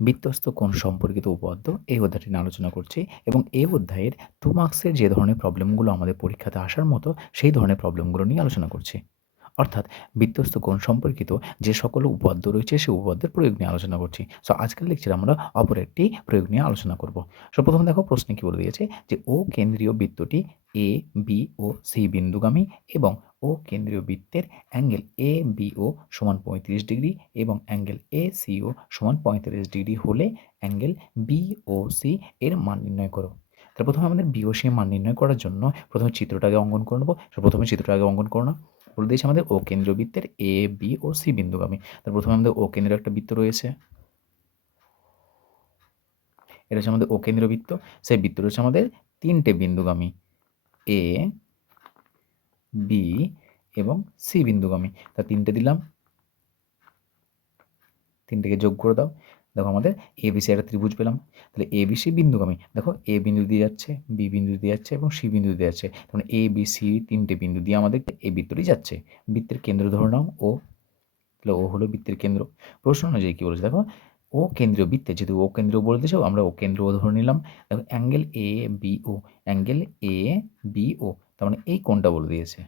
বিধ্বস্ত কোণ সম্পর্কিত উপপাদ্য এই অধ্যায়টি নিয়ে আলোচনা করছি এবং এই অধ্যায়ের টু মার্কসের যে ধরনের প্রবলেমগুলো আমাদের পরীক্ষাতে আসার মতো সেই ধরনের প্রবলেমগুলো নিয়ে আলোচনা করছি। অর্থাৎ বিধ্বস্ত কোণ সম্পর্কিত যে সকল উপপাদ্য রয়েছে সেই উপপাদ্যের প্রয়োগ নিয়ে আলোচনা করছি। সো আজকের লেকচারে আমরা অপর একটি প্রয়োগ নিয়ে আলোচনা করব। সো প্রথমে দেখো প্রশ্নে কী বলে দিয়েছে যে, ও কেন্দ্রীয় বৃত্তটি এ বি ও সি বিন্দুগামী এবং ও কেন্দ্রীয় বৃত্তের অ্যাঙ্গেল এ বি ও সমান পঁয়ত্রিশ ডিগ্রি এবং অ্যাঙ্গেল এ সি ও সমান পঁয়তাল্লিশ ডিগ্রি হলে অ্যাঙ্গেল বি ও সি এর মান নির্ণয় করো। তাহলে প্রথমে আমাদের বি ও সি মান নির্ণয় করার জন্য প্রথমে চিত্রটাকে অঙ্কন করে নেব। প্রথমে চিত্রটাকে অঙ্কন করো না। বলে দিয়েছে আমাদের ও কেন্দ্রীয় বৃত্তের এ বি ও সি বিন্দুগামী। তার প্রথমে আমাদের ও একটা বৃত্ত রয়েছে। এটা হচ্ছে আমাদের ও বৃত্ত সেই বৃত্ত রয়েছে আমাদের তিনটে বিন্দুগামী। এ বি এবং সি বিন্দুগামী। তা তিনটে দিলাম। তিনটেকে যোগ করে দাও। দেখো আমাদের এ বি সি একটা ত্রিভুজ পেলাম। তাহলে এ বি সি বিন্দুগামী। দেখো এ বিন্দু দিয়ে যাচ্ছে বি বিন্দু দিয়ে যাচ্ছে এবং সি বিন্দু দিয়ে যাচ্ছে। তখন এ বি সি তিনটে বিন্দু দিয়ে আমাদের এই বৃত্তটি যাচ্ছে। বৃত্তের কেন্দ্র ধরে নাও ও তাহলে ও হলো বৃত্তের কেন্দ্র। প্রশ্ন অনুযায়ী কী বলেছে? দেখো ও কেন্দ্রীয় বৃত্তে, যেহেতু ও কেন্দ্র বলে দিয়েছে আমরা ও কেন্দ্র ধরে নিলাম। দেখো, angle A B O angle A B O তার মানে এই কোনটা বলে দিয়েছে।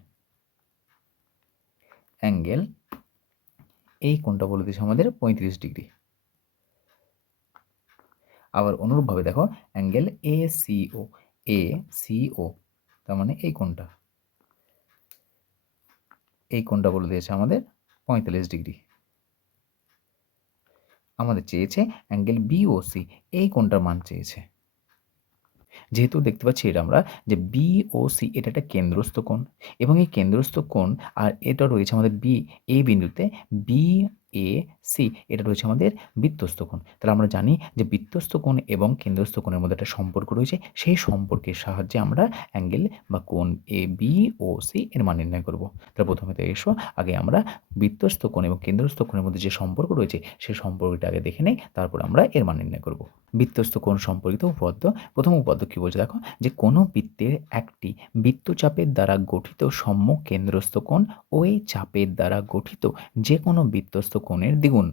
অ্যাঙ্গেল এই কোনটা বলে দিয়েছে আমাদের পঁয়ত্রিশ ডিগ্রি। আবার অনুরূপভাবে দেখো angle A C O A C O তার মানে এই কোনটা এই কোনটা বলে দিয়েছে আমাদের পঁয়তাল্লিশ ডিগ্রি। আমাদের চেয়েছে অ্যাঙ্গেল বিওসি এই কোনটার মান চেয়েছে। যেহেতু দেখতে পাচ্ছি এটা আমরা, যে বি ও সি এটা একটা কেন্দ্রস্থ কোণ এবং এই কেন্দ্রস্থ কোণ আর এটা রয়েছে আমাদের বি এই বিন্দুতে বি এ সি এটা রয়েছে আমাদের বৃত্তস্থ কোণ। তাহলে আমরা জানি যে বৃত্তস্থ কোণ এবং কেন্দ্রস্থ কোণের মধ্যে একটা সম্পর্ক রয়েছে। সেই সম্পর্কের সাহায্যে আমরা অ্যাঙ্গেল বা কোণ এ বি ও সি এর মান নির্ণয় করব। তাহলে প্রথমে তো এসো, আগে আমরা বৃত্তস্থ কোণ এবং কেন্দ্রস্থ কোণের মধ্যে যে সম্পর্ক রয়েছে সেই সম্পর্কটা আগে দেখে নেই, তারপর আমরা এর মান নির্ণয় করব। বৃত্তস্থ কোণ সম্পর্কিত উপপাদ্য? প্রথম উপপাদ্য কী বলছে? দেখো, যে কোনো বৃত্তের একটি বৃত্তচাপের দ্বারা গঠিত সম্মুখ কেন্দ্রস্থ কোণ ও এই চাপের দ্বারা গঠিত যে কোনো বৃত্তস্থ কোণের দ্বিগুণ।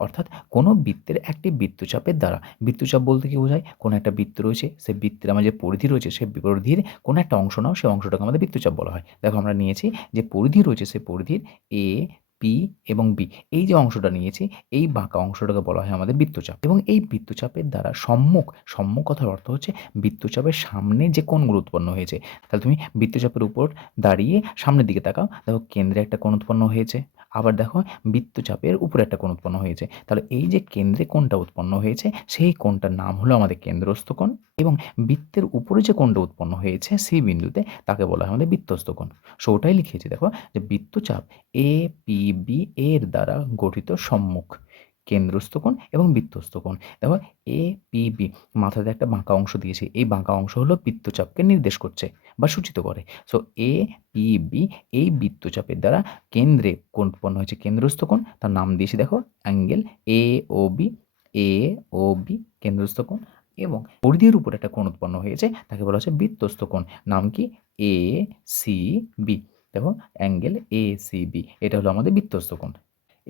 অর্থাৎ কোনো বৃত্তের একটি বৃত্তচাপের দ্বারা, বৃত্তচাপ বলতে কি বোঝায়? কোনো একটা বৃত্ত রয়েছে, সে বৃত্তের আমার যে পরিধি রয়েছে, সে পরিধির কোনো একটা অংশ নাও সেই অংশটাকে আমাদের বৃত্তচাপ বলা হয়। দেখো আমরা নিয়েছি যে পরিধি রয়েছে, সে পরিধির এ পি এবং বি এই যে অংশটা নিয়েছি, এই বাঁকা অংশটাকে বলা হয় আমাদের বৃত্তচাপ। এবং এই বৃত্তচাপের দ্বারা সম্মুখ সম্মুখ কথার অর্থ হচ্ছে বৃত্তচাপের সামনে যে কোণগুলো উৎপন্ন হয়েছে। তাহলে তুমি বৃত্তচাপের উপর দাঁড়িয়ে সামনের দিকে তাকাও, দেখো কেন্দ্রে একটা কোণ উৎপন্ন হয়েছে। আবার দেখো বৃত্তচাপের উপরে একটা কোণ উৎপন্ন হয়েছে। তাহলে এই যে কেন্দ্রে কোণটা উৎপন্ন হয়েছে, সেই কোণটার নাম হলো আমাদের কেন্দ্রস্থ কোণ এবং বৃত্তের উপরে যে কোণটা উৎপন্ন হয়েছে, সেই বিন্দুতে তাকে বলা হয় আমাদের বৃত্তস্থ কোণ। সো ওটাই লিখেছি দেখো যে বৃত্তচাপ এ পি বি এর দ্বারা গঠিত সম্মুখ। কেন্দ্রস্থ কোণ এবং বৃত্তস্থ কোণ। দেখো এ পি বি মাথাতে একটা বাঁকা অংশ দিয়েছে। এই বাঁকা অংশ হলো বৃত্তচাপকে নির্দেশ করছে বা সূচিত করে। সো এ পি বি এই বৃত্তচাপের দ্বারা কেন্দ্রে কোণ উৎপন্ন হয়েছে। কেন্দ্রস্থ কোণ, তার নাম দিয়েছি দেখো, angle A O B A O B কেন্দ্রস্থ কোণ এবং পরিধির উপর একটা কোণ উৎপন্ন হয়েছে, তাকে বলা হচ্ছে বৃত্তস্থ কোণ। নাম কি? এ সি বি দেখো, অ্যাঙ্গেল এ সি বি এটা হলো আমাদের বৃত্তস্থ কোণ।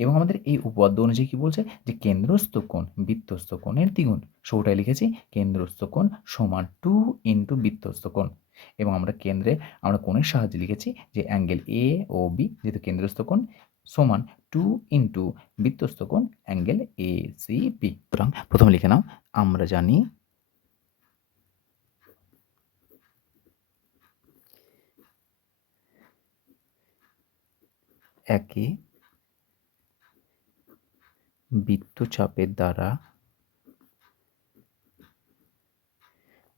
এবং আমাদের এই উপপাদ্য অনুযায়ী কী বলছে? যে কেন্দ্রস্থ কোণ, বৃত্তস্থ কোণের দ্বিগুণ। সৌটায় লিখেছি, কেন্দ্রস্থ কোণ সমান টু ইন্টু বৃত্তস্থ কোণ। এবং আমরা কেন্দ্রে, আমরা কোণের সাহায্যে লিখেছি যে অ্যাঙ্গেল এ ও বি যেহেতু কেন্দ্রস্থ কোণ, সমান টু ইন্টু বৃত্তস্থ কোণ অ্যাঙ্গেল এ সি বি সুতরাং প্রথমে লিখে নাও, আমরা জানি একে বৃত্তচাপের দ্বারা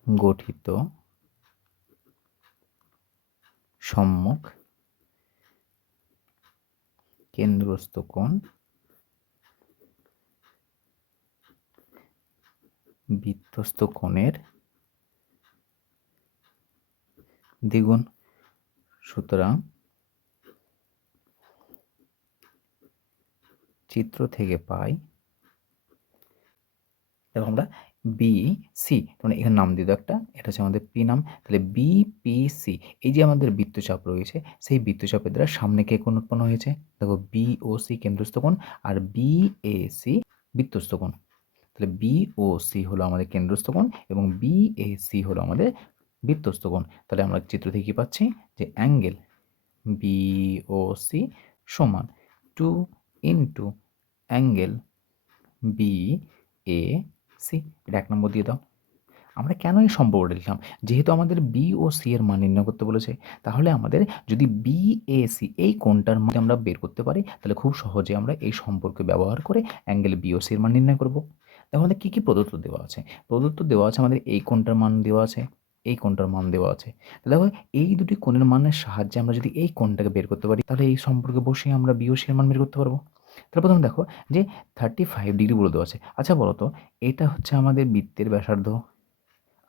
গঠিত সম্মুখ কেন্দ্রস্থ কোণ বৃত্তস্থ কোণের দ্বিগুণ। সুতরাং চিত্র থেকে পাই। দেখো আমরা বি সি মানে এখানে নাম দিয়ে একটা, এটা হচ্ছে আমাদের পি নাম, তাহলে বি পি সি এই যে আমাদের বৃত্তচাপ রয়েছে, সেই বৃত্তচাপের দ্বারা সামনে কে কোণ উৎপন্ন হয়েছে? দেখো বি ও সি কেন্দ্রস্থ আর বি এ সি বৃত্তস্থ তাহলে বিওসি হলো আমাদের কেন্দ্রস্থ এবং বিএসি হলো আমাদের বৃত্তস্থ তাহলে আমরা চিত্র থেকে পাচ্ছি? যে অ্যাঙ্গেল বিওসি সমান two into angle B A C এটা এক নম্বর দিয়ে দাও। আমরা কেন এই সম্পর্কটা লিখলাম? যেহেতু আমাদের বি ও সি এর মান নির্ণয় করতে বলেছে, তাহলে আমাদের যদি বি এ সি এই কোণটার মধ্যে আমরা বের করতে পারি, তাহলে খুব সহজে আমরা এই সম্পর্ক ব্যবহার করে অ্যাঙ্গেল বি ও সি এর মান নির্ণয় করব। আমাদের কী কী প্রদত্ত দেওয়া আছে? প্রদত্ত দেওয়া আছে আমাদের এই কোণটার মান দেওয়া আছে, এই কোণটার মান দেওয়া আছে। দেখো, এই দুটি কোণের মানের সাহায্যে আমরা যদি এই কোণটাকে বের করতে পারি, তাহলে এই সম্পর্কে বসে আমরা বি ও সি এর মান বের করতে পারব। তাহলে প্রথমে দেখো যে থার্টি ফাইভ ডিগ্রি বলে দেওয়া আছে। আচ্ছা বলো তো, এটা হচ্ছে আমাদের বৃত্তের ব্যাসার্ধ?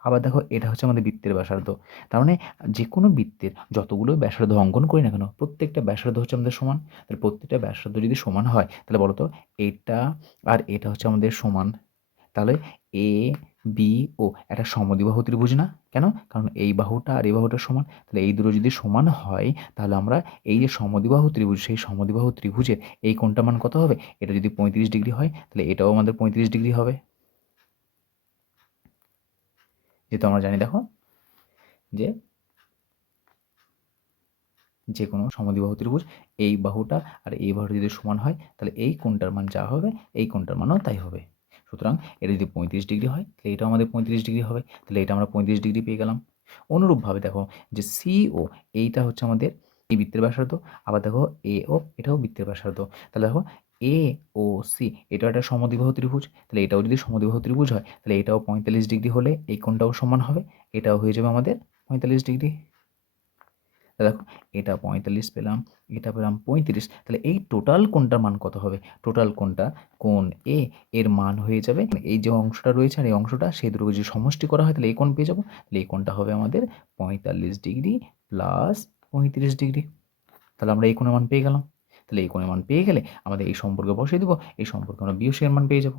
আবার দেখো, এটা হচ্ছে আমাদের বৃত্তের ব্যাসার্ধ। তার মানে যে কোনো বৃত্তের যতগুলো ব্যাসার্ধ অঙ্কন করি না কেন, প্রত্যেকটা ব্যাসার্ধ হচ্ছে আমাদের সমান। তাহলে প্রত্যেকটা ব্যাসার্ধ যদি সমান হয়, তাহলে বলো তো, এটা আর এটা হচ্ছে আমাদের সমান। তাহলে এ বি, ও। একটা সমদ্বিবাহু ত্রিভুজ না? কেন? কারণ এই বাহুটা আর এই বাহুটা সমান। তাহলে এই দুটো যদি সমান হয়, তাহলে আমরা এই যে সমদ্বিবাহু ত্রিভুজ, সেই সমদ্বিবাহু ত্রিভুজের এই কোণটা মান কত হবে? এটা যদি পঁয়ত্রিশ ডিগ্রি হয়, তাহলে এটাও আমাদের পঁয়ত্রিশ ডিগ্রি হবে। যেহেতু আমরা জানি, দেখো, যে যে কোনো সমদ্বিবাহু ত্রিভুজ, এই বাহুটা আর এই বাহুটা যদি সমান হয়, তাহলে এই কোণটার মান যা হবে, এই কোণটার মানও তাই হবে। সুতরাং এটা যদি পঁয়ত্রিশ ডিগ্রি হয়, তাহলে এটাও আমাদের পঁয়ত্রিশ ডিগ্রি হবে, তাহলে এটা আমরা পঁয়ত্রিশ ডিগ্রি পেয়ে গেলাম। অনুরূপভাবে দেখো যে সি ও এইটা হচ্ছে আমাদের এই বৃত্তের ব্যাসার্ধ, আবার দেখো এ ও এটাও বৃত্তের ব্যাসার্ধ। তাহলে দেখো এ ও সি এটাও একটা সমদ্বিবাহু ত্রিভুজ, তাহলে এটাও যদি সমদ্বিবাহু ত্রিভুজ হয়, তাহলে এটাও পঁয়তাল্লিশ ডিগ্রি হলে এই কোণটাও সমান হবে, এটাও হয়ে যাবে আমাদের পঁয়তাল্লিশ ডিগ্রি। দেখো, এটা পঁয়তাল্লিশ পেলাম, এটা পেলাম পঁয়ত্রিশ, তাহলে এই টোটাল কোনটার মান কত হবে? টোটাল কোনটা? কোন এ এর মান হয়ে যাবে। এই যে অংশটা রয়েছে আর এই অংশটা, সেই দুটো যদি সমষ্টি করা হয়, তাহলে এই কোণ পেয়ে যাব? তাহলে এই কোণটা হবে আমাদের পঁয়তাল্লিশ ডিগ্রি প্লাস পঁয়ত্রিশ ডিগ্রি। তাহলে আমরা এই কোণের মান পেয়ে গেলাম। তাহলে এই কোণের মান পেয়ে গেলে আমাদের এই সম্পর্কে বসিয়ে দেবো, এই সম্পর্কে আমরা বিয়সের মান পেয়ে যাব।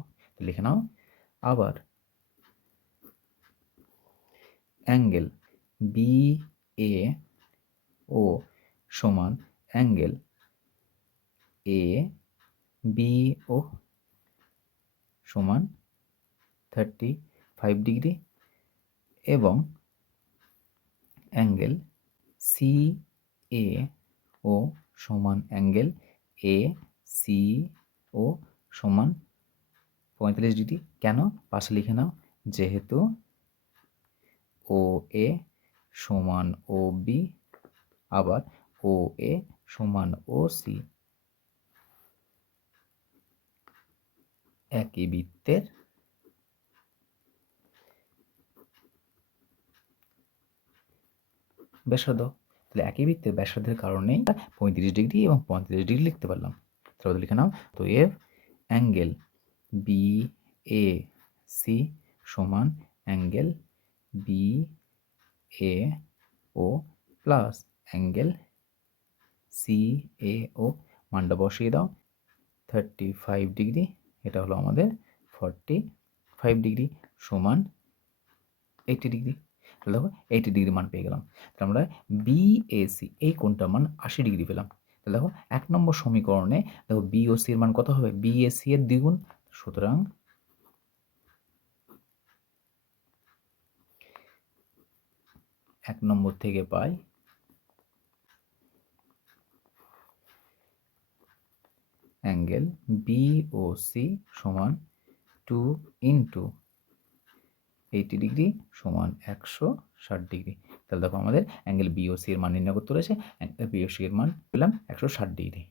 লিখে নাও, আবার অ্যাঙ্গেল বি এ ও সমান অ্যাঙ্গেল এ, বি, ও সমান থার্টি ফাইভ ডিগ্রি এবং অ্যাঙ্গেল সি এ ও সমান অ্যাঙ্গেল এ সি ও সমান পঁয়তাল্লিশ ডিগ্রি। কেন? পাশে লিখে নাও, যেহেতু ও এ সমান ও বি আবার ও এ সমান ও সি। একই বৃত্তের ব্যাসার্ধ। তাহলে একই বৃত্তের ব্যাসার্ধের কারণেই পঁয়ত্রিশ ডিগ্রি এবং পঁয়ত্রিশ ডিগ্রি লিখতে পারলাম। তাহলে লিখে নাও। তো F angle B A C সমান angle B A O plus angle C A O মানটা বসিয়ে দাও। থার্টি ফাইভ ডিগ্রি এটা হলো আমাদের ফর্টি ফাইভ ডিগ্রি সমান এইটি ডিগ্রি তাহলে দেখো এইটি ডিগ্রি মান পেয়ে গেলাম। তাহলে আমরা বিএসি এই কোনটার মান আশি ডিগ্রি পেলাম। তাহলে দেখো এক নম্বর সমীকরণে দেখো বিওসি এর মান কত হবে? বিএসি এর দ্বিগুণ। সুতরাং এক নম্বর থেকে পাই অ্যাঙ্গেল বিওসি সমান টু ইন্টু এইটি ডিগ্রি সমান একশো ষাট ডিগ্রি তাহলে দেখো আমাদের অ্যাঙ্গেল বিওসি এর মান নির্ণয় করতে রয়েছে বিওসি এর মান পেলাম একশো ষাট ডিগ্রি